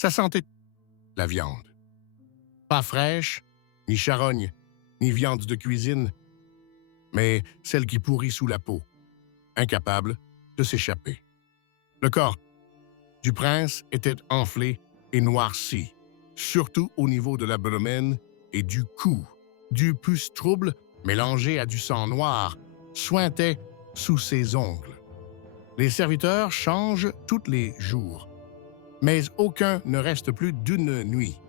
Ça sentait la viande. Pas fraîche, ni charogne, ni viande de cuisine, mais celle qui pourrit sous la peau, incapable de s'échapper. Le corps du prince était enflé et noirci, surtout au niveau de l'abdomen et du cou. Du pus trouble, mélangé à du sang noir, suintait sous ses ongles. Les serviteurs changent tous les jours, mais aucun ne reste plus d'une nuit.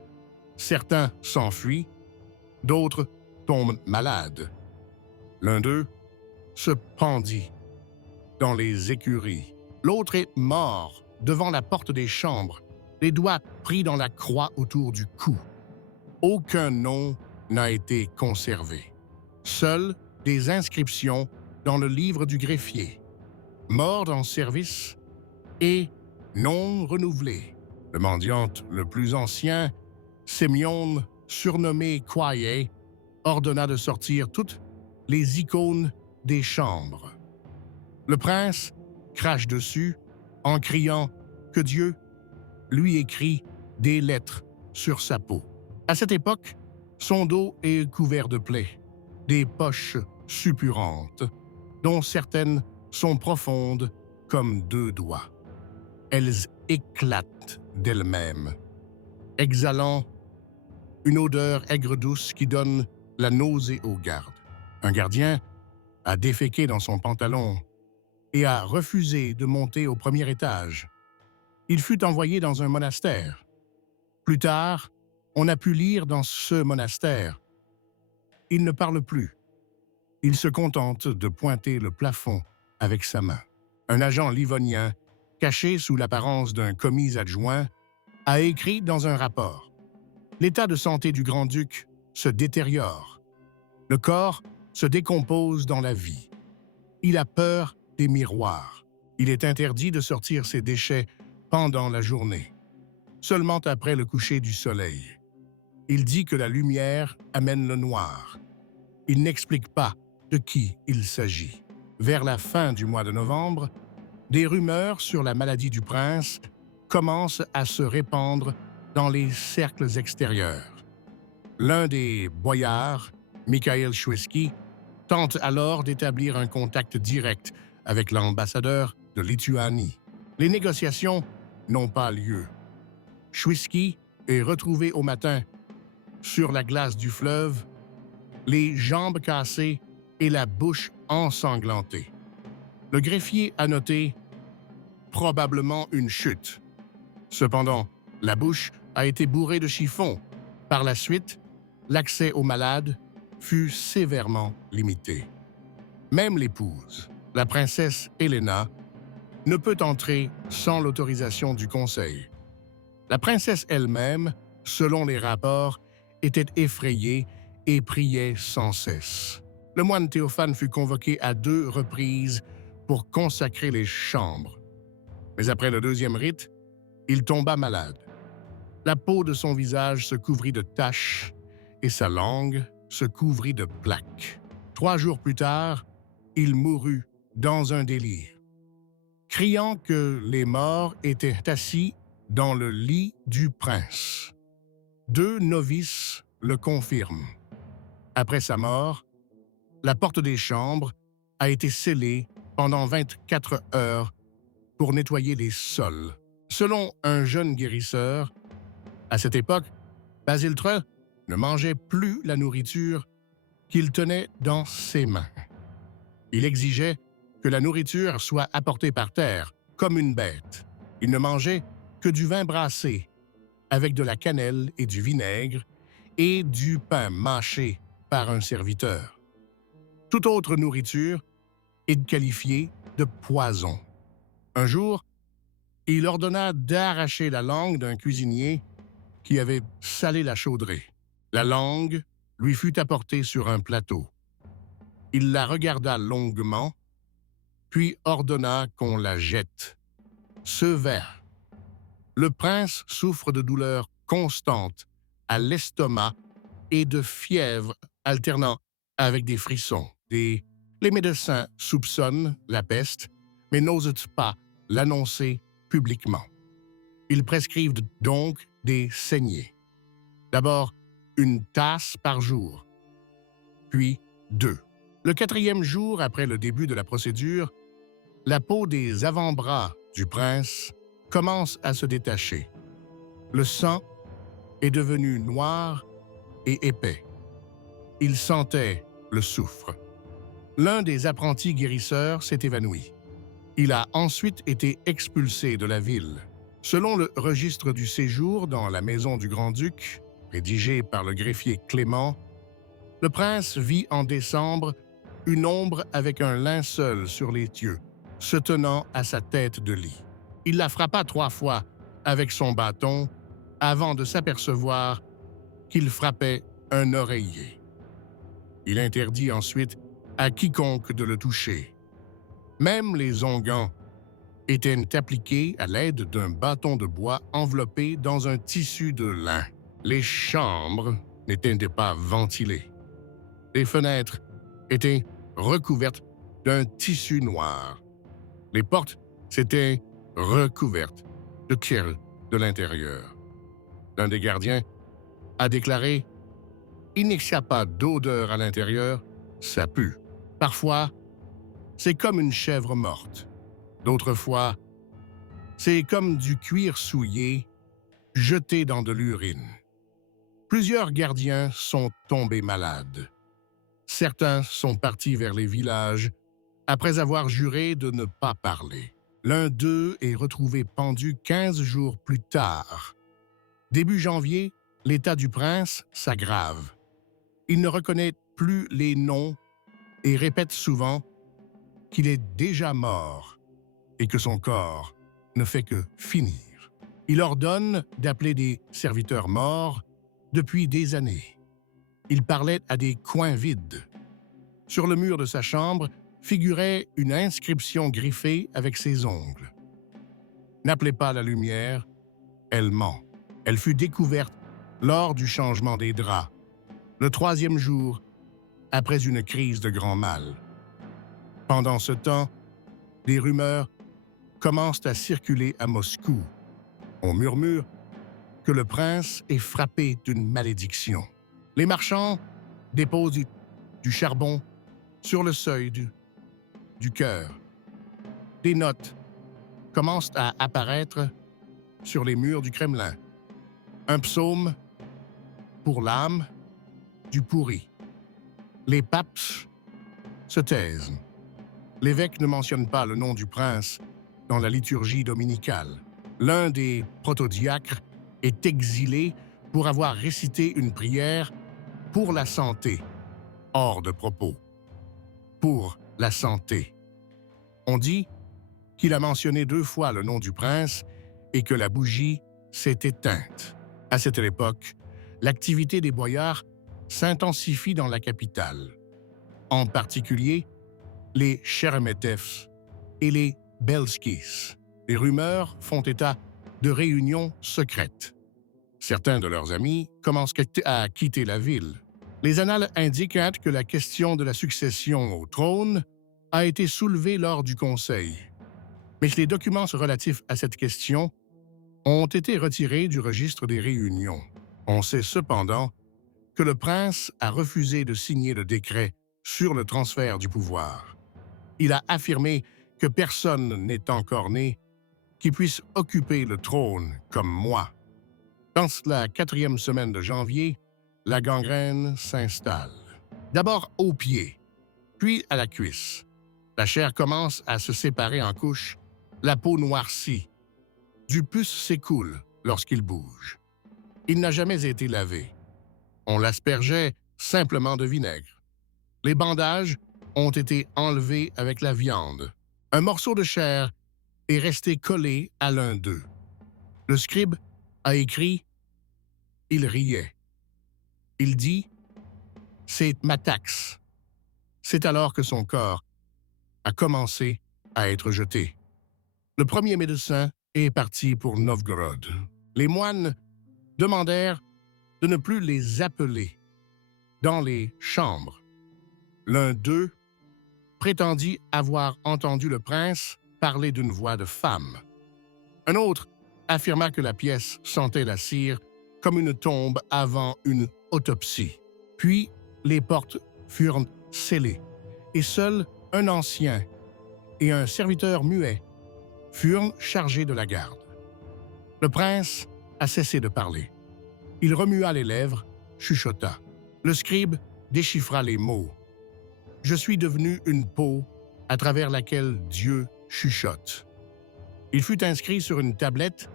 Certains s'enfuient, d'autres tombent malades. L'un d'eux se pendit dans les écuries. L'autre est mort devant la porte des chambres, les doigts pris dans la croix autour du cou. Aucun nom n'a été conservé. Seules des inscriptions dans le livre du greffier. Mort en service et non renouvelé. Le mendiante le plus ancien, Sémione, surnommé Kwaye, ordonna de sortir toutes les icônes des chambres. Le prince crache dessus en criant que Dieu lui écrit des lettres sur sa peau. À cette époque, son dos est couvert de plaies, des poches suppurantes, dont certaines sont profondes comme 2 doigts. Elles éclatent d'elles-mêmes, exhalant une odeur aigre-douce qui donne la nausée aux gardes. Un gardien a déféqué dans son pantalon et a refusé de monter au premier étage. Il fut envoyé dans un monastère. Plus tard, on a pu lire dans ce monastère. Il ne parle plus. Il se contente de pointer le plafond avec sa main. Un agent livonien, caché sous l'apparence d'un commis adjoint, a écrit dans un rapport. L'état de santé du grand-duc se détériore. Le corps se décompose dans la vie. Il a peur des miroirs. Il est interdit de sortir ses déchets pendant la journée, seulement après le coucher du soleil. Il dit que la lumière amène le noir. Il n'explique pas de qui il s'agit. Vers la fin du mois de novembre, des rumeurs sur la maladie du prince commencent à se répandre dans les cercles extérieurs. L'un des boyards, Mikhail Chouisky, tente alors d'établir un contact direct avec l'ambassadeur de Lituanie. Les négociations n'ont pas lieu. Chouisky est retrouvé au matin sur la glace du fleuve, les jambes cassées et la bouche ensanglantée. Le greffier a noté « probablement une chute ». Cependant, la bouche a été bourrée de chiffons. Par la suite, l'accès aux malades fut sévèrement limité. Même l'épouse, la princesse Helena, ne peut entrer sans l'autorisation du conseil. La princesse elle-même, selon les rapports, était effrayée et priait sans cesse. Le moine Théophane fut convoqué à 2 reprises pour consacrer les chambres. Mais après le 2e rite, il tomba malade. La peau de son visage se couvrit de taches et sa langue se couvrit de plaques. 3 jours plus tard, il mourut dans un délire, criant que les morts étaient assis dans le lit du prince. 2 novices le confirment. Après sa mort, la porte des chambres a été scellée pendant 24 heures pour nettoyer les sols. Selon un jeune guérisseur, à cette époque, Basile III ne mangeait plus la nourriture qu'il tenait dans ses mains. Il exigeait que la nourriture soit apportée par terre, comme une bête. Il ne mangeait que du vin brassé, avec de la cannelle et du vinaigre, et du pain mâché par un serviteur. Toute autre nourriture est qualifiée de poison. Un jour, il ordonna d'arracher la langue d'un cuisinier qui avait salé la chaudrée. La langue lui fut apportée sur un plateau. Il la regarda longuement, puis ordonna qu'on la jette. Ce verre. Le prince souffre de douleurs constantes à l'estomac et de fièvre alternant avec des frissons. Les médecins soupçonnent la peste, mais n'osent pas l'annoncer publiquement. Ils prescrivent donc des saignées. D'abord, une tasse par jour, puis 2. Le 4e jour après le début de la procédure, la peau des avant-bras du prince commence à se détacher. Le sang est devenu noir et épais. Il sentait le soufre. L'un des apprentis guérisseurs s'est évanoui. Il a ensuite été expulsé de la ville. Selon le registre du séjour dans la maison du grand-duc, rédigé par le greffier Clément, le prince vit en décembre une ombre avec un linceul sur les yeux, se tenant à sa tête de lit. Il la frappa 3 fois avec son bâton avant de s'apercevoir qu'il frappait un oreiller. Il interdit ensuite à quiconque de le toucher. Même les onguents étaient appliqués à l'aide d'un bâton de bois enveloppé dans un tissu de lin. Les chambres n'étaient pas ventilées. Les fenêtres étaient recouvertes d'un tissu noir. Les portes s'étaient recouvertes de kil de l'intérieur. L'un des gardiens a déclaré « Il n'y a pas d'odeur à l'intérieur, ça pue. Parfois, c'est comme une chèvre morte. D'autres fois, c'est comme du cuir souillé jeté dans de l'urine. » Plusieurs gardiens sont tombés malades. Certains sont partis vers les villages après avoir juré de ne pas parler. L'un d'eux est retrouvé pendu 15 jours plus tard. Début janvier, l'état du prince s'aggrave. Il ne reconnaît plus les noms et répète souvent qu'il est déjà mort et que son corps ne fait que finir. Il ordonne d'appeler des serviteurs morts depuis des années. Il parlait à des coins vides. Sur le mur de sa chambre figurait une inscription griffée avec ses ongles. « N'appelez pas la lumière, elle ment. » Elle fut découverte lors du changement des draps, le 3e jour après une crise de grand mal. Pendant ce temps, des rumeurs commencent à circuler à Moscou. On murmure que le prince est frappé d'une malédiction. Les marchands déposent du charbon sur le seuil du chœur. Des notes commencent à apparaître sur les murs du Kremlin. Un psaume pour l'âme du pourri. Les papes se taisent. L'évêque ne mentionne pas le nom du prince dans la liturgie dominicale. L'un des protodiacres est exilé pour avoir récité une prière pour la santé, hors de propos. Pour la santé. On dit qu'il a mentionné 2 fois le nom du prince et que la bougie s'est éteinte. À cette époque, l'activité des boyards s'intensifie dans la capitale. En particulier, les Sheremetevs et les Belskis. Les rumeurs font état de réunions secrètes. Certains de leurs amis commencent à quitter la ville. Les annales indiquent que la question de la succession au trône a été soulevée lors du conseil. Mais les documents relatifs à cette question ont été retirés du registre des réunions. On sait cependant que le prince a refusé de signer le décret sur le transfert du pouvoir. Il a affirmé que personne n'est encore né qui puisse occuper le trône comme moi. Dans la 4e semaine de janvier, la gangrène s'installe. D'abord aux pieds, puis à la cuisse. La chair commence à se séparer en couches, la peau noircit. Du pus s'écoule lorsqu'il bouge. Il n'a jamais été lavé. On l'aspergeait simplement de vinaigre. Les bandages ont été enlevés avec la viande. Un morceau de chair est resté collé à l'un d'eux. Le scribe a écrit « Il riait ». Il dit « C'est ma taxe ». C'est alors que son corps a commencé à être jeté. Le premier médecin est parti pour Novgorod. Les moines demandèrent de ne plus les appeler dans les chambres. L'un d'eux prétendit avoir entendu le prince parler d'une voix de femme. Un autre affirma que la pièce sentait la cire comme une tombe avant une autopsie. Puis, les portes furent scellées, et seul un ancien et un serviteur muet furent chargés de la garde. Le prince a cessé de parler. Il remua les lèvres, chuchota. Le scribe déchiffra les mots. « Je suis devenu une peau à travers laquelle Dieu chuchote. » Il fut inscrit sur une tablette,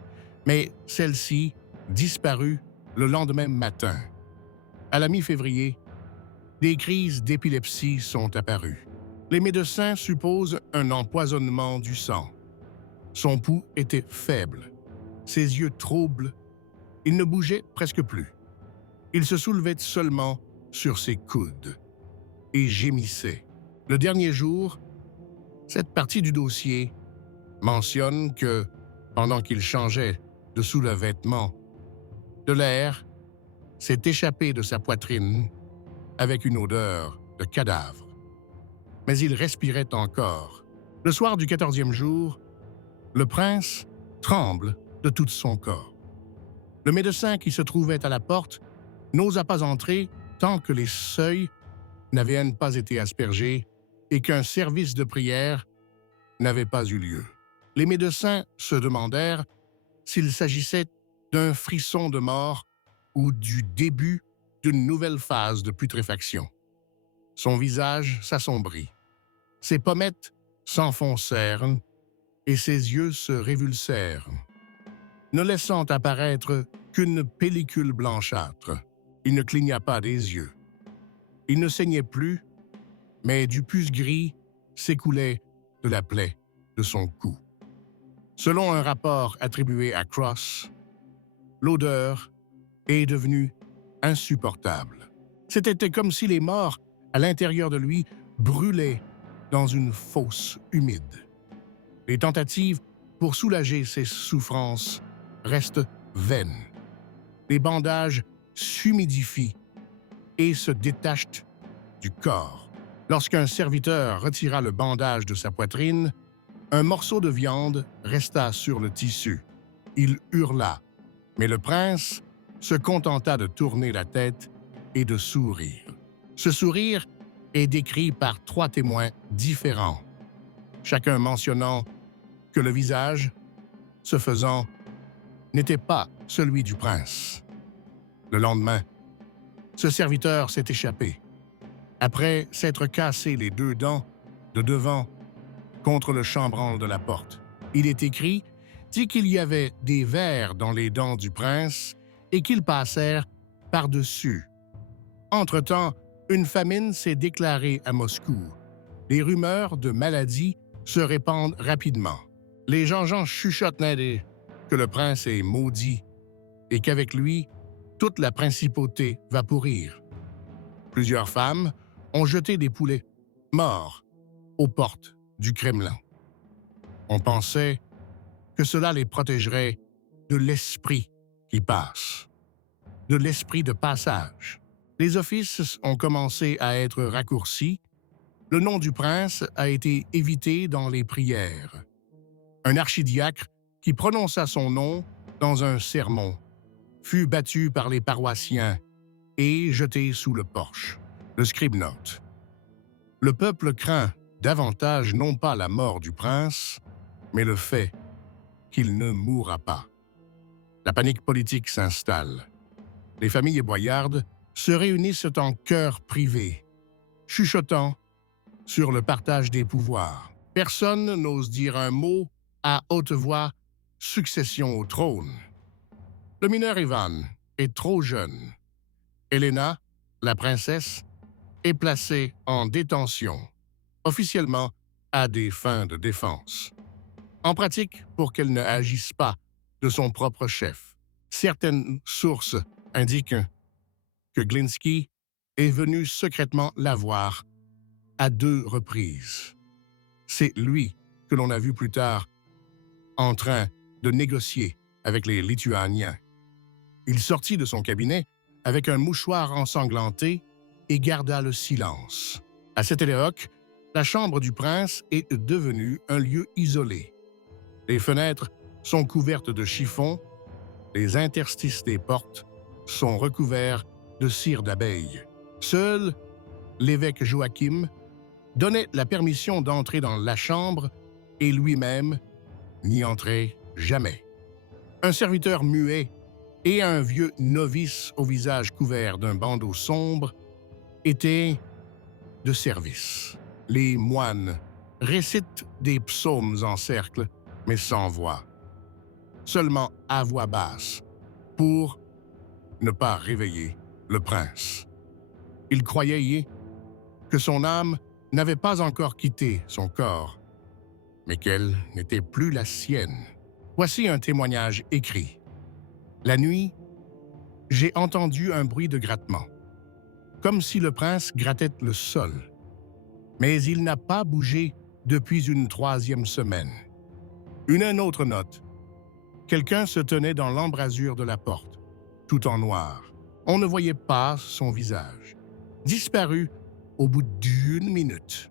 mais celle-ci disparut le lendemain matin. À la mi-février, des crises d'épilepsie sont apparues. Les médecins supposent un empoisonnement du sang. Son pouls était faible, ses yeux troubles, il ne bougeait presque plus. Il se soulevait seulement sur ses coudes et gémissait. Le dernier jour, cette partie du dossier mentionne que, pendant qu'il changeait de sous le vêtement, de l'air s'est échappé de sa poitrine avec une odeur de cadavre. Mais il respirait encore. Le soir du 14e jour, le prince tremble de tout son corps. Le médecin qui se trouvait à la porte n'osa pas entrer tant que les seuils n'avaient pas été aspergés et qu'un service de prière n'avait pas eu lieu. Les médecins se demandèrent s'il s'agissait d'un frisson de mort ou du début d'une nouvelle phase de putréfaction. Son visage s'assombrit. Ses pommettes s'enfoncèrent et ses yeux se révulsèrent, ne laissant apparaître qu'une pellicule blanchâtre. Il ne cligna pas des yeux. Il ne saignait plus, mais du pus gris s'écoulait de la plaie de son cou. Selon un rapport attribué à Cross, l'odeur est devenue insupportable. C'était comme si les morts à l'intérieur de lui brûlaient dans une fosse humide. Les tentatives pour soulager ses souffrances restent vaines. Les bandages s'humidifient et se détachent du corps. Lorsqu'un serviteur retira le bandage de sa poitrine, un morceau de viande resta sur le tissu. Il hurla, mais le prince se contenta de tourner la tête et de sourire. Ce sourire est décrit par 3 témoins différents, chacun mentionnant que le visage, ce faisant, n'était pas celui du prince. Le lendemain, ce serviteur s'est échappé. Après s'être cassé les 2 dents de devant contre le chambranle de la porte. Il est écrit, dit qu'il y avait des vers dans les dents du prince et qu'ils passèrent par-dessus. Entre-temps, une famine s'est déclarée à Moscou. Les rumeurs de maladie se répandent rapidement. Les gens chuchotent que le prince est maudit et qu'avec lui, toute la principauté va pourrir. Plusieurs femmes ont jeté des poulets morts aux portes du Kremlin. On pensait que cela les protégerait de l'esprit qui passe, de l'esprit de passage. Les offices ont commencé à être raccourcis. Le nom du prince a été évité dans les prières. Un archidiacre qui prononça son nom dans un sermon fut battu par les paroissiens et jeté sous le porche. Le scribe note. Le peuple craint davantage non pas la mort du prince, mais le fait qu'il ne mourra pas. La panique politique s'installe. Les familles boyardes se réunissent en chœur privé, chuchotant sur le partage des pouvoirs. Personne n'ose dire un mot à haute voix « succession au trône ». Le mineur Ivan est trop jeune. Helena, la princesse, est placée en détention, officiellement à des fins de défense. En pratique, pour qu'elle ne agisse pas de son propre chef. Certaines sources indiquent que Glinsky est venu secrètement la voir à 2 reprises. C'est lui que l'on a vu plus tard en train de négocier avec les Lituaniens. Il sortit de son cabinet avec un mouchoir ensanglanté et garda le silence. À cette époque, la chambre du prince est devenue un lieu isolé. Les fenêtres sont couvertes de chiffons, les interstices des portes sont recouverts de cire d'abeille. Seul l'évêque Joachim donnait la permission d'entrer dans la chambre et lui-même n'y entrait jamais. Un serviteur muet et un vieux novice au visage couvert d'un bandeau sombre étaient de service. Les moines récitent des psaumes en cercle, mais sans voix, seulement à voix basse, pour ne pas réveiller le prince. Il croyait que son âme n'avait pas encore quitté son corps, mais qu'elle n'était plus la sienne. Voici un témoignage écrit. La nuit, j'ai entendu un bruit de grattement, comme si le prince grattait le sol. Mais il n'a pas bougé depuis une 3e semaine. Une autre note. Quelqu'un se tenait dans l'embrasure de la porte, tout en noir. On ne voyait pas son visage. Disparu au bout d'1 minute.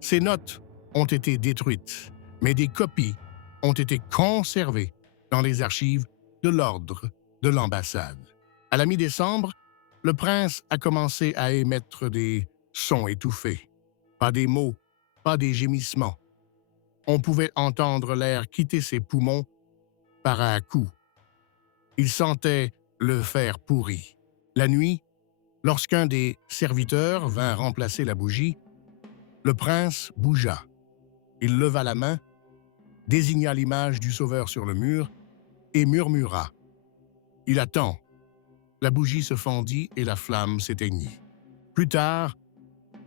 Ces notes ont été détruites, mais des copies ont été conservées dans les archives de l'ordre de l'ambassade. À la mi-décembre, le prince a commencé à émettre des sons étouffés. Pas des mots, pas des gémissements. On pouvait entendre l'air quitter ses poumons par à coups. Il sentait le fer pourri. La nuit, lorsqu'un des serviteurs vint remplacer la bougie, le prince bougea. Il leva la main, désigna l'image du Sauveur sur le mur et murmura. Il attend. La bougie se fendit et la flamme s'éteignit. Plus tard,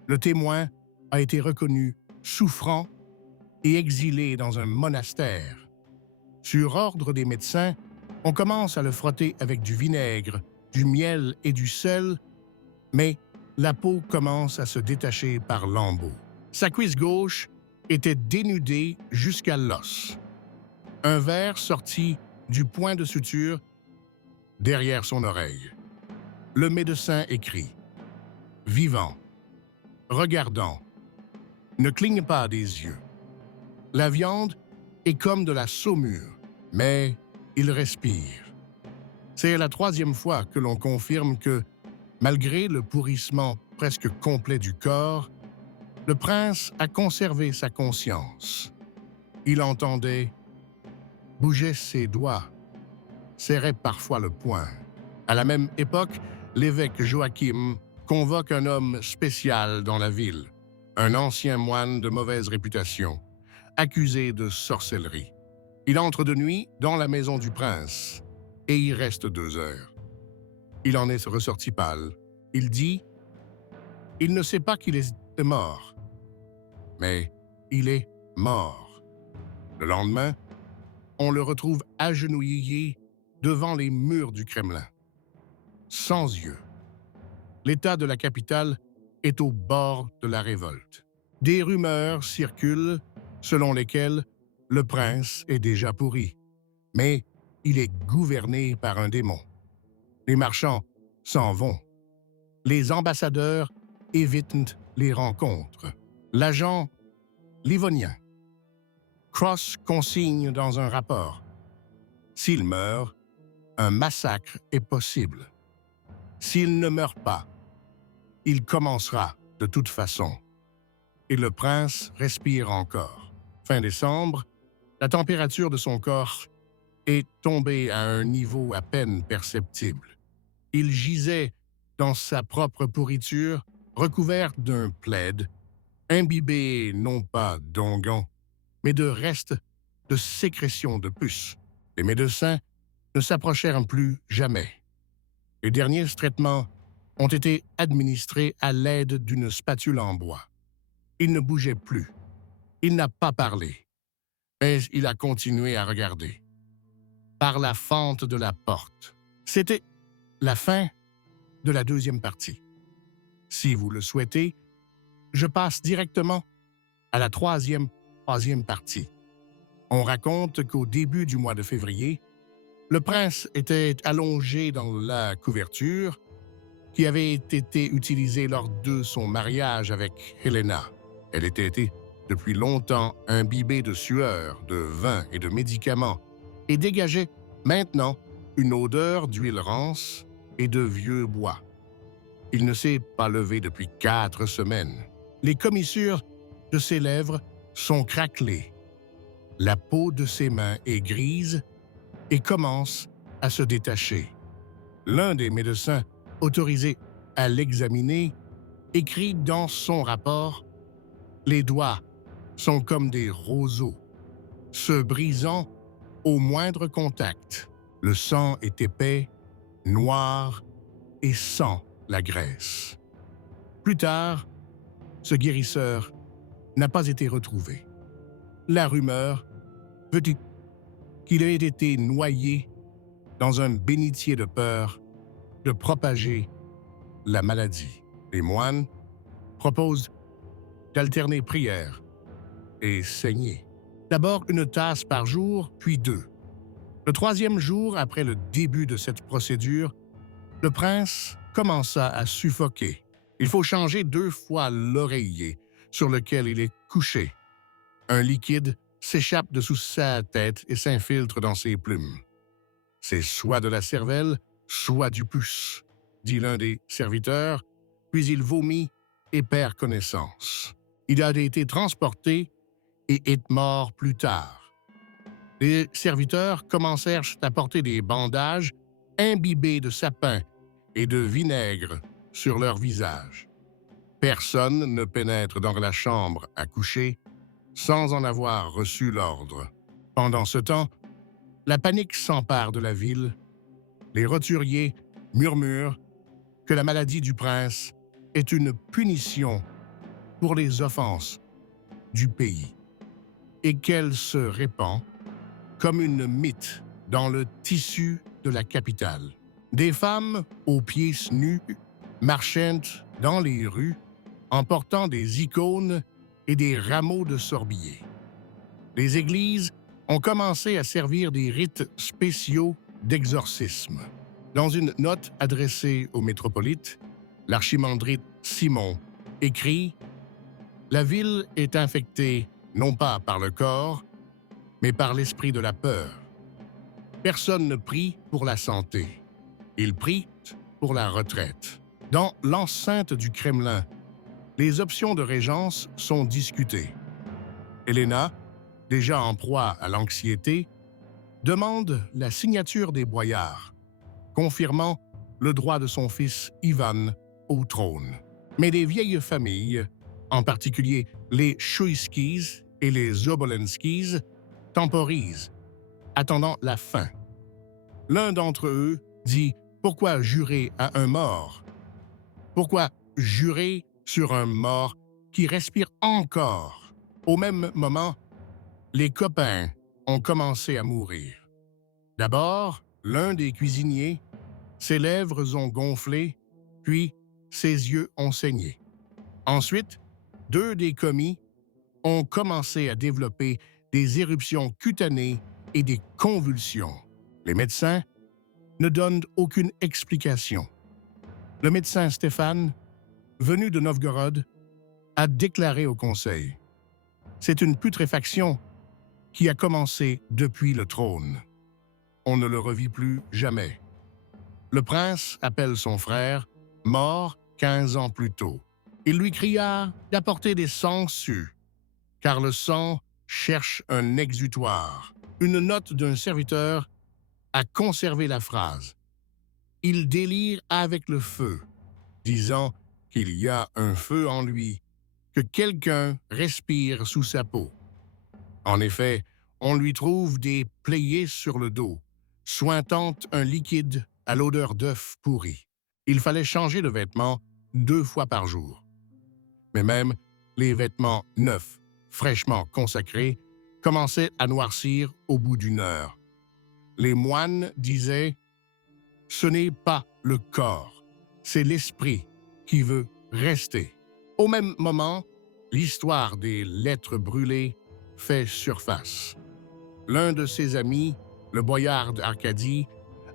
le témoin a été reconnu souffrant et exilé dans un monastère. Sur ordre des médecins, on commence à le frotter avec du vinaigre, du miel et du sel, mais la peau commence à se détacher par lambeaux. Sa cuisse gauche était dénudée jusqu'à l'os. Un verre sortit du point de suture derrière son oreille. Le médecin écrit « Vivant, regardant, ne cligne pas des yeux. La viande est comme de la saumure, mais il respire. » C'est la 3e fois que l'on confirme que, malgré le pourrissement presque complet du corps, le prince a conservé sa conscience. Il entendait, bougeait ses doigts, serrait parfois le poing. À la même époque, l'évêque Joachim convoque un homme spécial dans la ville, un ancien moine de mauvaise réputation, accusé de sorcellerie. Il entre de nuit dans la maison du prince et y reste 2 heures. Il en est ressorti pâle. Il dit « Il ne sait pas qu'il est mort, mais il est mort. » Le lendemain, on le retrouve agenouillé devant les murs du Kremlin, sans yeux. L'état de la capitale est au bord de la révolte. Des rumeurs circulent selon lesquelles le prince est déjà pourri, mais il est gouverné par un démon. Les marchands s'en vont. Les ambassadeurs évitent les rencontres. L'agent livonien Cross consigne dans un rapport. S'il meurt, un massacre est possible. S'il ne meurt pas, il commencera de toute façon. Et le prince respire encore. Fin décembre, la température de son corps est tombée à un niveau à peine perceptible. Il gisait dans sa propre pourriture, recouvert d'un plaid, imbibé non pas d'onguents, mais de restes de sécrétions de puces. Les médecins ne s'approchèrent plus jamais. Les derniers traitements ont été administrés à l'aide d'une spatule en bois. Il ne bougeait plus. Il n'a pas parlé, mais il a continué à regarder. Par la fente de la porte. C'était la fin de la 2e partie. Si vous le souhaitez, je passe directement à la troisième partie. On raconte qu'au début du mois de février, le prince était allongé dans la couverture qui avait été utilisée lors de son mariage avec Helena. Elle était depuis longtemps imbibée de sueur, de vin et de médicaments, et dégageait maintenant une odeur d'huile rance et de vieux bois. Il ne s'est pas levé depuis 4 semaines. Les commissures de ses lèvres sont craquelées. La peau de ses mains est grise et commence à se détacher. L'un des médecins autorisés à l'examiner écrit dans son rapport « Les doigts sont comme des roseaux, se brisant au moindre contact. Le sang est épais, noir et sent la graisse. » Plus tard, ce guérisseur n'a pas été retrouvé. La rumeur veut qu'il ait été noyé dans un bénitier de peur de propager la maladie. Les moines proposent d'alterner prière et saignée. D'abord une tasse par jour, puis 2. Le 3e jour après le début de cette procédure, le prince commença à suffoquer. Il faut changer 2 fois l'oreiller sur lequel il est couché. Un liquide s'échappe dessous sa tête et s'infiltre dans ses plumes. C'est soit de la cervelle, soit du pus, dit l'un des serviteurs, puis il vomit et perd connaissance. Il a été transporté et est mort plus tard. Les serviteurs commencèrent à porter des bandages imbibés de sapin et de vinaigre sur leur visage. Personne ne pénètre dans la chambre à coucher sans en avoir reçu l'ordre. Pendant ce temps, la panique s'empare de la ville. Les roturiers murmurent que la maladie du prince est une punition pour les offenses du pays et qu'elle se répand comme une mythe dans le tissu de la capitale. Des femmes aux pieds nus marchaient dans les rues en portant des icônes et des rameaux de sorbier. Les églises ont commencé à servir des rites spéciaux d'exorcisme. Dans une note adressée au métropolite, l'archimandrite Simon écrit « La ville est infectée non pas par le corps, mais par l'esprit de la peur. Personne ne prie pour la santé. Il prie pour la retraite. » Dans l'enceinte du Kremlin, les options de régence sont discutées. Helena, déjà en proie à l'anxiété, demande la signature des boyards, confirmant le droit de son fils Ivan au trône. Mais les vieilles familles, en particulier les Chouïskis et les Obolenskis, temporisent, attendant la fin. L'un d'entre eux dit « Pourquoi jurer à un mort? Pourquoi jurer sur un mort qui respire encore? » Au même moment, les copains ont commencé à mourir. D'abord, l'un des cuisiniers, ses lèvres ont gonflé, puis ses yeux ont saigné. Ensuite, 2 des commis ont commencé à développer des éruptions cutanées et des convulsions. Les médecins ne donnent aucune explication. Le médecin Stéphane, venu de Novgorod, a déclaré au conseil « C'est une putréfaction qui a commencé depuis le trône. On ne le revit plus jamais. » Le prince appelle son frère, mort 15 ans plus tôt. Il lui cria d'apporter des sangsues, car le sang cherche un exutoire. Une note d'un serviteur a conservé la phrase. Il délire avec le feu, disant qu'il y a un feu en lui, que quelqu'un respire sous sa peau. En effet, on lui trouve des playés sur le dos, suintant un liquide à l'odeur d'œuf pourri. Il fallait changer de vêtements 2 fois par jour. Mais même les vêtements neufs, fraîchement consacrés, commençaient à noircir au bout d'1 heure. Les moines disaient « Ce n'est pas le corps, c'est l'esprit qui veut rester. » Au même moment, l'histoire des lettres brûlées fait surface. L'un de ses amis, le boyard d'Arcadie,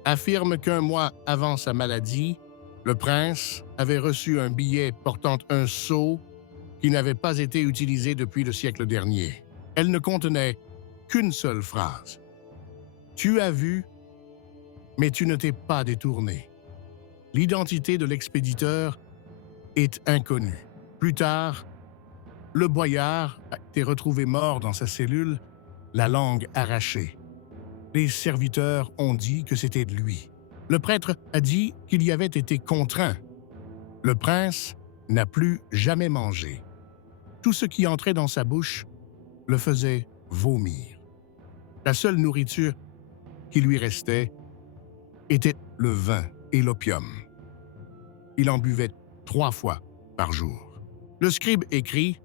affirme qu'1 mois avant sa maladie, le prince avait reçu un billet portant un sceau qui n'avait pas été utilisé depuis le siècle dernier. Elle ne contenait qu'une seule phrase. Tu as vu, mais tu ne t'es pas détourné. L'identité de l'expéditeur est inconnue. Plus tard, le boyard a été retrouvé mort dans sa cellule, la langue arrachée. Les serviteurs ont dit que c'était de lui. Le prêtre a dit qu'il y avait été contraint. Le prince n'a plus jamais mangé. Tout ce qui entrait dans sa bouche le faisait vomir. La seule nourriture qui lui restait était le vin et l'opium. Il en buvait 3 fois par jour. Le scribe écrit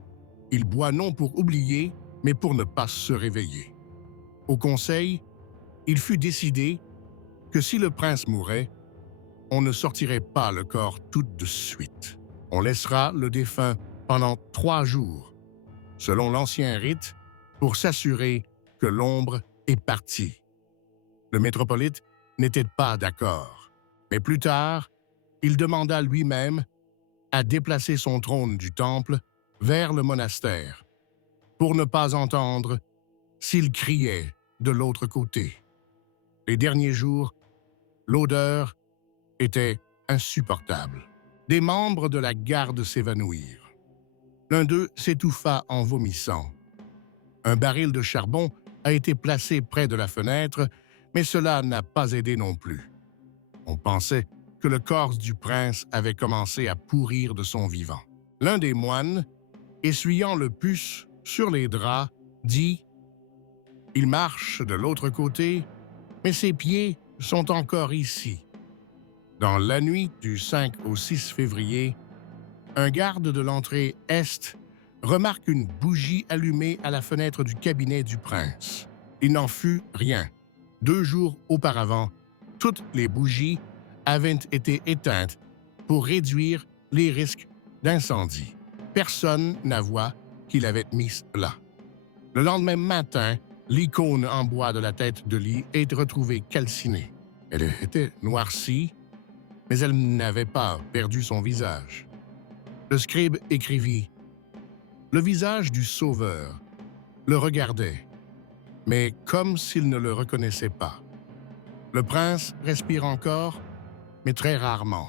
« Il boit non pour oublier, mais pour ne pas se réveiller. » Au conseil, il fut décidé que si le prince mourait, on ne sortirait pas le corps tout de suite. On laissera le défunt pendant 3 jours, selon l'ancien rite, pour s'assurer que l'ombre est partie. Le métropolite n'était pas d'accord, mais plus tard, il demanda lui-même à déplacer son trône du temple vers le monastère, pour ne pas entendre s'il criait de l'autre côté. Les derniers jours, l'odeur était insupportable. Des membres de la garde s'évanouirent. L'un d'eux s'étouffa en vomissant. Un baril de charbon a été placé près de la fenêtre, mais cela n'a pas aidé non plus. On pensait que le corps du prince avait commencé à pourrir de son vivant. L'un des moines, essuyant le pus sur les draps, dit « Il marche de l'autre côté, mais ses pieds sont encore ici. » Dans la nuit du 5 au 6 février, un garde de l'entrée est remarque une bougie allumée à la fenêtre du cabinet du prince. Il n'en fut rien. 2 jours auparavant, toutes les bougies avaient été éteintes pour réduire les risques d'incendie. Personne n'avoua qu'il avait mis là. Le lendemain matin, l'icône en bois de la tête de lit est retrouvée calcinée. Elle était noircie, mais elle n'avait pas perdu son visage. Le scribe écrivit « Le visage du Sauveur le regardait, mais comme s'il ne le reconnaissait pas. Le prince respire encore, mais très rarement,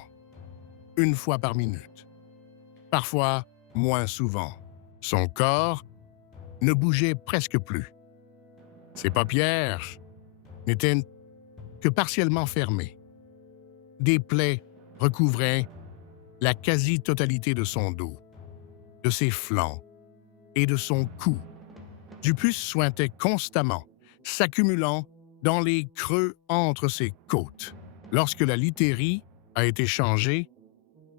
1 fois par minute. Parfois, moins souvent. Son corps ne bougeait presque plus. Ses paupières n'étaient que partiellement fermées. Des plaies recouvraient la quasi-totalité de son dos, de ses flancs et de son cou. Du pus suintait constamment, s'accumulant dans les creux entre ses côtes. Lorsque la literie a été changée,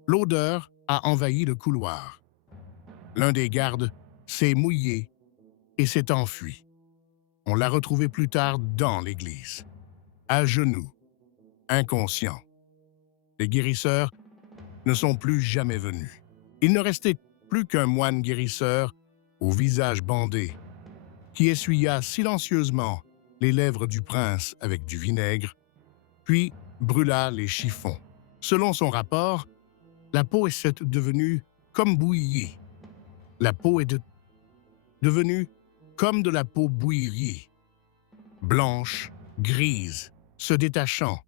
l'odeur a envahi le couloir. L'un des gardes s'est mouillé et s'est enfui. On l'a retrouvé plus tard dans l'église, à genoux, inconscient. Les guérisseurs ne sont plus jamais venus. Il ne restait plus qu'un moine guérisseur au visage bandé, qui essuya silencieusement les lèvres du prince avec du vinaigre, puis brûla les chiffons. Selon son rapport, la peau est devenue comme bouillie. La peau est devenue comme de la peau bouillie, blanche, grise, se détachant,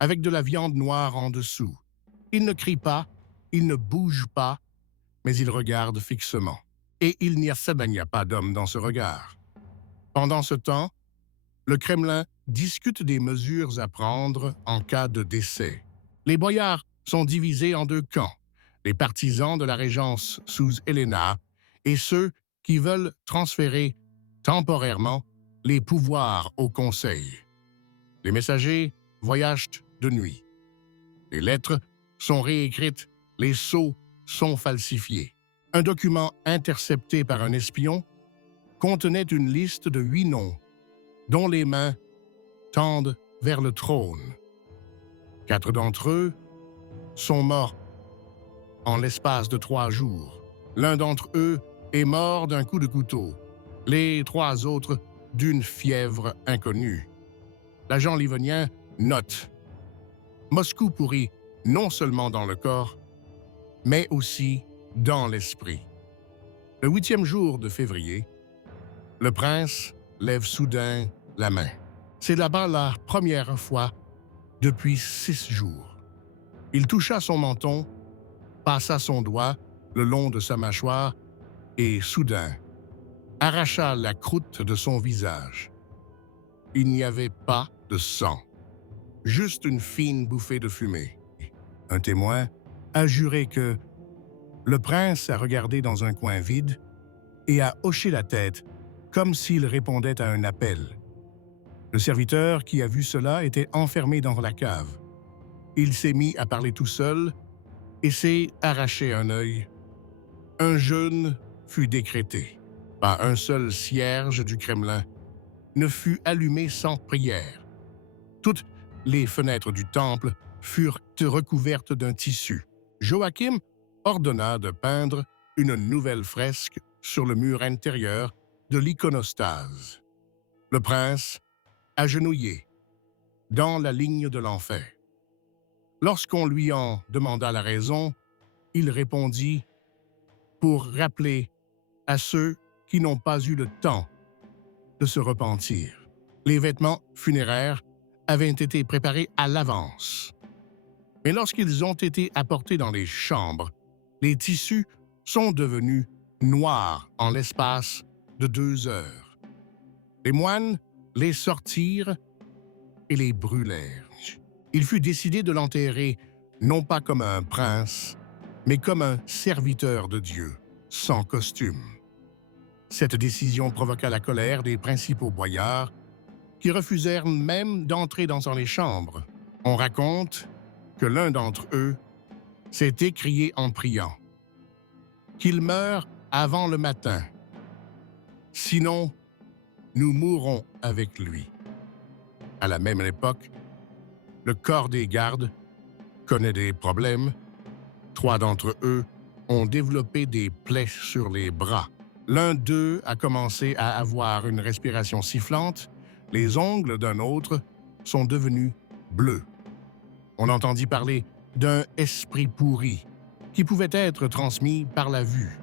avec de la viande noire en dessous. Il ne crie pas, il ne bouge pas, mais il regarde fixement. Et il n'y a pas d'homme dans ce regard. Pendant ce temps, le Kremlin discute des mesures à prendre en cas de décès. Les boyards sont divisés en 2 camps, les partisans de la régence sous Helena et ceux qui veulent transférer temporairement les pouvoirs au conseil. Les messagers voyagent de nuit. Les lettres sont réécrites, les sceaux sont falsifiés. Un document intercepté par un espion contenait une liste de 8 noms, dont les mains tendent vers le trône. 4 d'entre eux sont morts en l'espace de 3 jours. L'un d'entre eux est mort d'un coup de couteau, les 3 autres d'une fièvre inconnue. L'agent livonien note « Moscou pourrit non seulement dans le corps, mais aussi dans l'esprit. » Le 8e jour de février, le prince lève soudain la main. C'est là-bas la première fois depuis 6 jours. Il toucha son menton, passa son doigt le long de sa mâchoire et, soudain, arracha la croûte de son visage. Il n'y avait pas de sang, juste une fine bouffée de fumée. Un témoin a juré que le prince a regardé dans un coin vide et a hoché la tête comme s'il répondait à un appel. Le serviteur qui a vu cela était enfermé dans la cave. Il s'est mis à parler tout seul et s'est arraché un œil. Un jeûne fut décrété. Pas un seul cierge du Kremlin ne fut allumé sans prière. Toutes les fenêtres du temple furent recouvertes d'un tissu. Joachim ordonna de peindre une nouvelle fresque sur le mur intérieur de l'iconostase. Le prince, agenouillé, dans la ligne de l'enfer. Lorsqu'on lui en demanda la raison, il répondit « Pour rappeler à ceux qui n'ont pas eu le temps de se repentir. » Les vêtements funéraires avaient été préparés à l'avance. Mais lorsqu'ils ont été apportés dans les chambres, les tissus sont devenus noirs en l'espace de 2 heures. Les moines les sortirent et les brûlèrent. Il fut décidé de l'enterrer non pas comme un prince, mais comme un serviteur de Dieu, sans costume. Cette décision provoqua la colère des principaux boyards, qui refusèrent même d'entrer dans les chambres. On raconte que l'un d'entre eux s'est écrié en priant « Qu'il meure avant le matin, sinon nous mourrons avec lui. » À la même époque, le corps des gardes connaît des problèmes. 3 d'entre eux ont développé des plaies sur les bras. L'un d'eux a commencé à avoir une respiration sifflante. Les ongles d'un autre sont devenus bleus. On entendit parler d'un esprit pourri qui pouvait être transmis par la vue.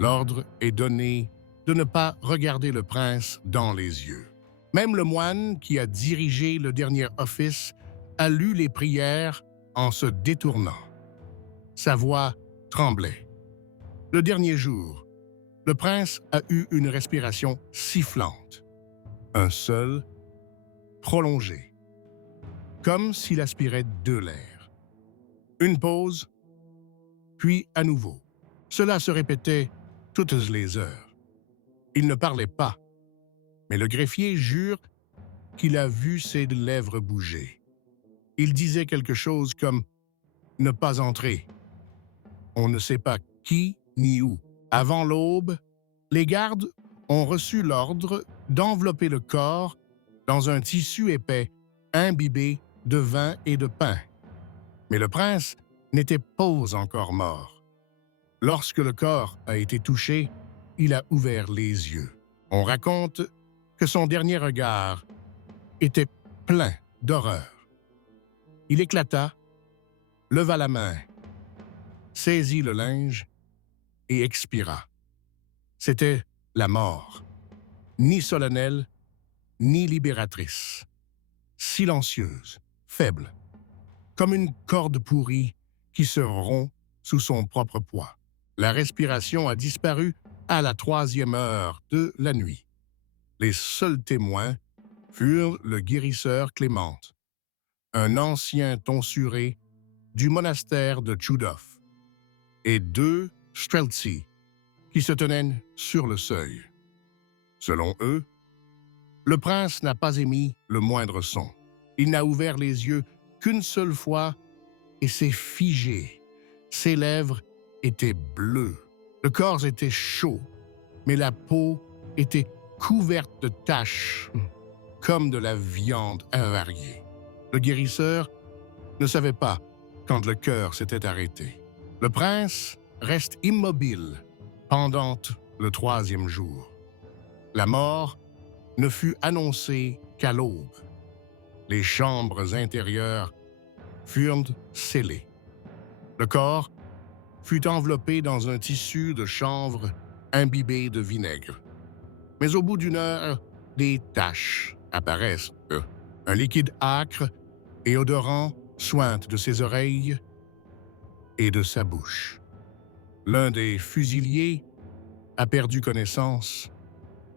L'ordre est donné de ne pas regarder le prince dans les yeux. Même le moine qui a dirigé le dernier office a lu les prières en se détournant. Sa voix tremblait. Le dernier jour, le prince a eu une respiration sifflante. Un seul, prolongé, comme s'il aspirait de l'air. Une pause, puis à nouveau. Cela se répétait toutes les heures. Il ne parlait pas, mais le greffier jure qu'il a vu ses lèvres bouger. Il disait quelque chose comme « ne pas entrer ». On ne sait pas qui ni où. Avant l'aube, les gardes ont reçu l'ordre d'envelopper le corps dans un tissu épais imbibé de vin et de pain. Mais le prince n'était pas encore mort. Lorsque le corps a été touché, il a ouvert les yeux. On raconte que son dernier regard était plein d'horreur. Il éclata, leva la main, saisit le linge et expira. C'était la mort, ni solennelle, ni libératrice. Silencieuse, faible, comme une corde pourrie qui se rompt sous son propre poids. La respiration a disparu à la 3e heure de la nuit. Les seuls témoins furent le guérisseur Clémente, un ancien tonsuré du monastère de Tchoudov, et 2 streltsy qui se tenaient sur le seuil. Selon eux, le prince n'a pas émis le moindre son. Il n'a ouvert les yeux qu'une seule fois et s'est figé. Ses lèvres étaient bleues. Le corps était chaud, mais la peau était couverte de taches, comme de la viande avariée. Le guérisseur ne savait pas quand le cœur s'était arrêté. Le prince reste immobile pendant le 3e jour. La mort ne fut annoncée qu'à l'aube. Les chambres intérieures furent scellées. Le corps fut enveloppé dans un tissu de chanvre imbibé de vinaigre. Mais au bout d'1 heure, des taches apparaissent. Un liquide âcre et odorant suinte de ses oreilles et de sa bouche. L'un des fusiliers a perdu connaissance.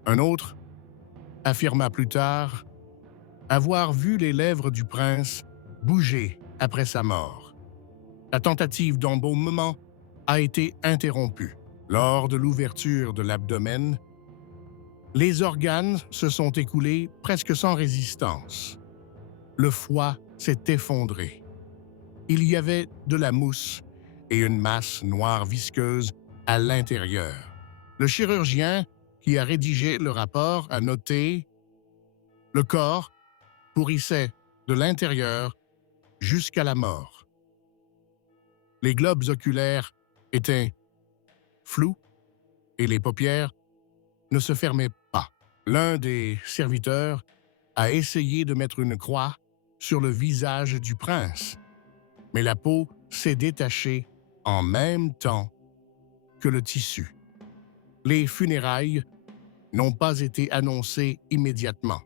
Un autre affirma plus tard avoir vu les lèvres du prince bouger après sa mort. La tentative d'embaumement a été interrompue. Lors de l'ouverture de l'abdomen, les organes se sont écoulés presque sans résistance. Le foie s'est effondré. Il y avait de la mousse et une masse noire visqueuse à l'intérieur. Le chirurgien qui a rédigé le rapport a noté « Le corps pourrissait de l'intérieur jusqu'à la mort. Les globes oculaires étaient flous et les paupières ne se fermaient pas. L'un des serviteurs a essayé de mettre une croix sur le visage du prince, mais la peau s'est détachée en même temps que le tissu. Les funérailles n'ont pas été annoncées immédiatement.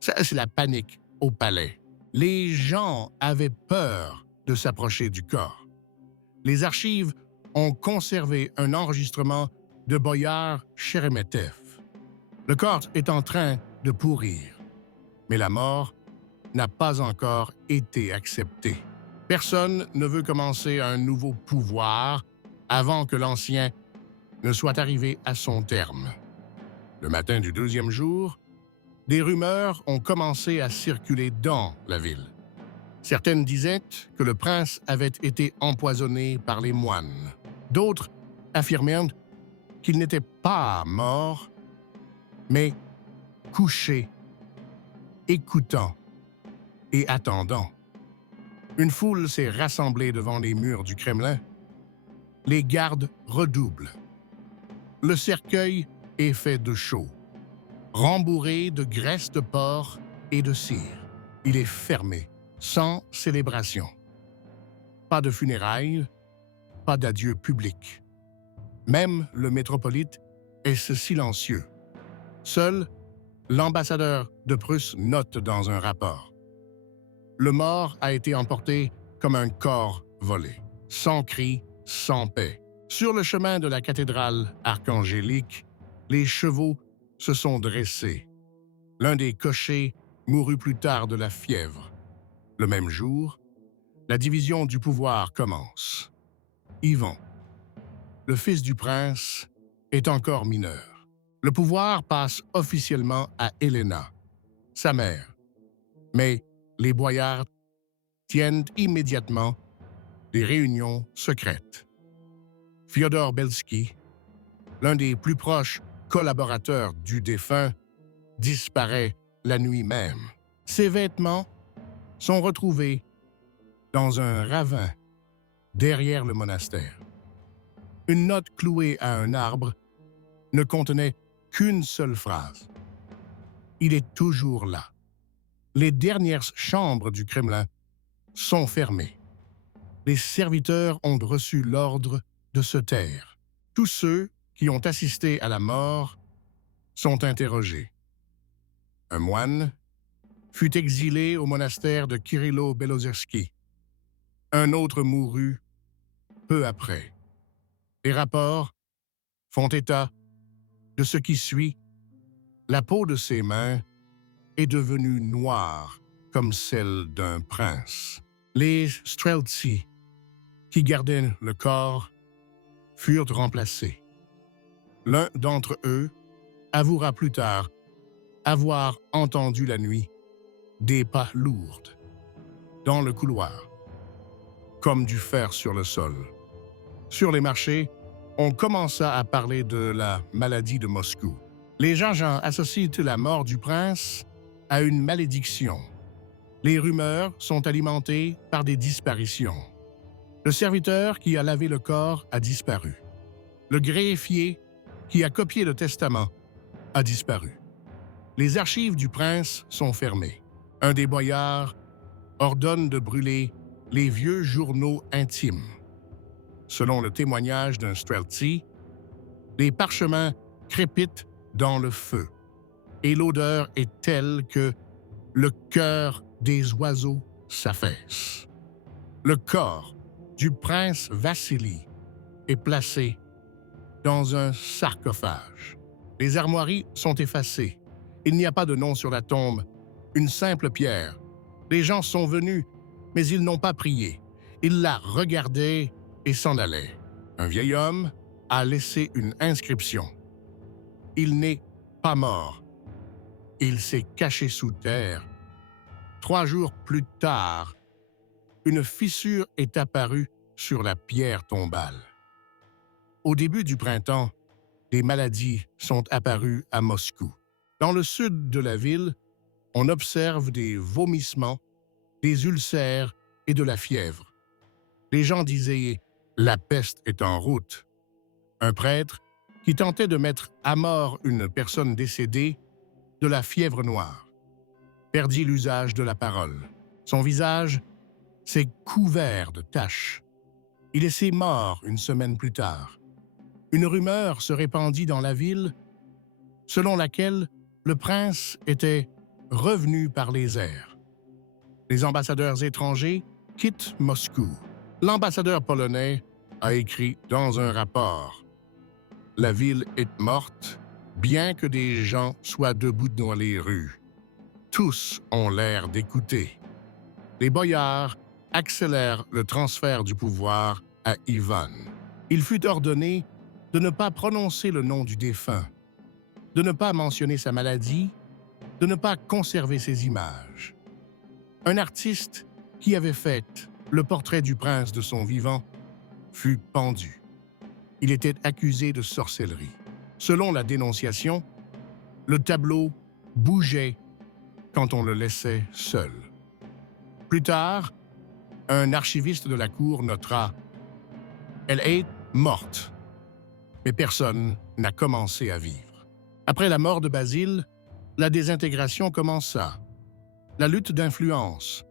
Ça, c'est la panique au palais. Les gens avaient peur de s'approcher du corps. Les archives ont conservé un enregistrement de Boyar Sheremetev. Le corps est en train de pourrir, mais la mort n'a pas encore été acceptée. Personne ne veut commencer un nouveau pouvoir avant que l'ancien ne soit arrivé à son terme. Le matin du deuxième jour, des rumeurs ont commencé à circuler dans la ville. Certaines disaient que le prince avait été empoisonné par les moines. D'autres affirmèrent qu'il n'était pas mort, mais couché, écoutant et attendant. Une foule s'est rassemblée devant les murs du Kremlin. Les gardes redoublent. Le cercueil est fait de chaux, rembourré de graisse de porc et de cire. Il est fermé, sans célébration. Pas de funérailles, pas d'adieu public. Même le métropolite est silencieux. Seul l'ambassadeur de Prusse note dans un rapport. Le mort a été emporté comme un corps volé, sans cri, sans paix. Sur le chemin de la cathédrale archangélique, les chevaux se sont dressés. L'un des cochers mourut plus tard de la fièvre. Le même jour, la division du pouvoir commence. Ivan, le fils du prince, est encore mineur. Le pouvoir passe officiellement à Helena, sa mère. Mais les boyards tiennent immédiatement des réunions secrètes. Fyodor Belsky, l'un des plus proches collaborateurs du défunt, disparaît la nuit même. Ses vêtements sont retrouvés dans un ravin derrière le monastère. Une note clouée à un arbre ne contenait qu'une seule phrase. Il est toujours là. Les dernières chambres du Kremlin sont fermées. Les serviteurs ont reçu l'ordre de se taire. Tous ceux qui ont assisté à la mort sont interrogés. Un moine fut exilé au monastère de Kirillo-Belozersky. Un autre mourut peu après. Les rapports font état de ce qui suit. La peau de ses mains est devenue noire comme celle d'un prince. Les Streltsy, qui gardaient le corps, furent remplacés. L'un d'entre eux avouera plus tard avoir entendu la nuit des pas lourdes dans le couloir, comme du fer sur le sol. Sur les marchés, on commença à parler de la maladie de Moscou. Les gens associent la mort du prince à une malédiction. Les rumeurs sont alimentées par des disparitions. Le serviteur qui a lavé le corps a disparu. Le greffier qui a copié le testament a disparu. Les archives du prince sont fermées. Un des boyards ordonne de brûler les vieux journaux intimes. Selon le témoignage d'un Streltsy, les parchemins crépitent dans le feu. et l'odeur est telle que le cœur des oiseaux s'affaisse. Le corps du prince Vassili est placé dans un sarcophage. Les armoiries sont effacées. Il n'y a pas de nom sur la tombe, une simple pierre. Les gens sont venus, mais ils n'ont pas prié. Ils la regardaient et s'en allaient. Un vieil homme a laissé une inscription. Il n'est pas mort. Il s'est caché sous terre. 3 jours plus tard, une fissure est apparue sur la pierre tombale. Au début du printemps, des maladies sont apparues à Moscou. Dans le sud de la ville, on observe des vomissements, des ulcères et de la fièvre. Les gens disaient « la peste est en route ». Un prêtre, qui tentait de mettre à mort une personne décédée de la fièvre noire, perdit l'usage de la parole. Son visage s'est couvert de taches. Il est mort une semaine plus tard. Une rumeur se répandit dans la ville selon laquelle le prince était revenu par les airs. Les ambassadeurs étrangers quittent Moscou. L'ambassadeur polonais a écrit dans un rapport « La ville est morte, bien que des gens soient debout dans les rues. Tous ont l'air d'écouter. » Les boyards accélèrent le transfert du pouvoir à Ivan. Il fut ordonné de ne pas prononcer le nom du défunt, de ne pas mentionner sa maladie, de ne pas conserver ses images. Un artiste qui avait fait le portrait du prince de son vivant fut pendu. Il était accusé de sorcellerie. Selon la dénonciation, le tableau bougeait quand on le laissait seul. Plus tard, un archiviste de la cour notera « Elle est morte », mais personne n'a commencé à vivre. Après la mort de Basile, la désintégration commença. La lutte d'influence,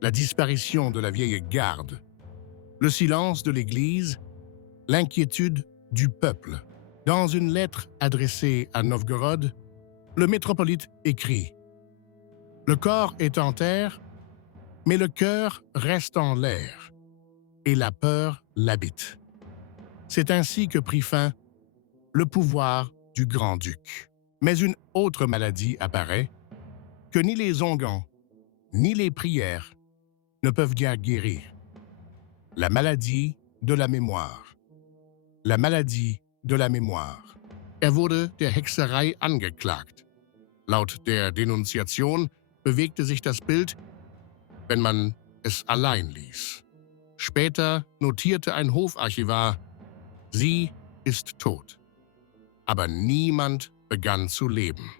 la disparition de la vieille garde, le silence de l'Église, l'inquiétude du peuple. Dans une lettre adressée à Novgorod, le métropolite écrit « Le corps est en terre, mais le cœur reste en l'air, et la peur l'habite. » C'est ainsi que prit fin le pouvoir du grand-duc. Mais une autre maladie apparaît que ni les onguents, ni les prières ne peuvent guérir. La maladie de la mémoire. La maladie de la mémoire. Wurde der Hexerei angeklagt. Laut der Denunziation bewegte sich das Bild, wenn man es allein ließ. Später notierte ein Hofarchivar, sie ist tot. Aber niemand begann zu leben.